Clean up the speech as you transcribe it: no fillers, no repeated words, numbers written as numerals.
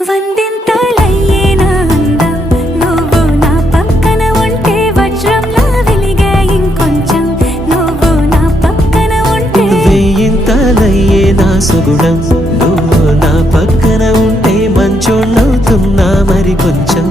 వందింతలయ్యేనా అందం నువ్వు నా పక్కన ఉంటే వజ్రంలా వెలిగే ఇంకొంచెం నువ్వు నా పక్కన ఉంటే వెయ్యింతలయ్యేనా సుగుణం నువ్వు నా పక్కన ఉంటే మంచోణ్ణవుతున్నా మరి కొంచెం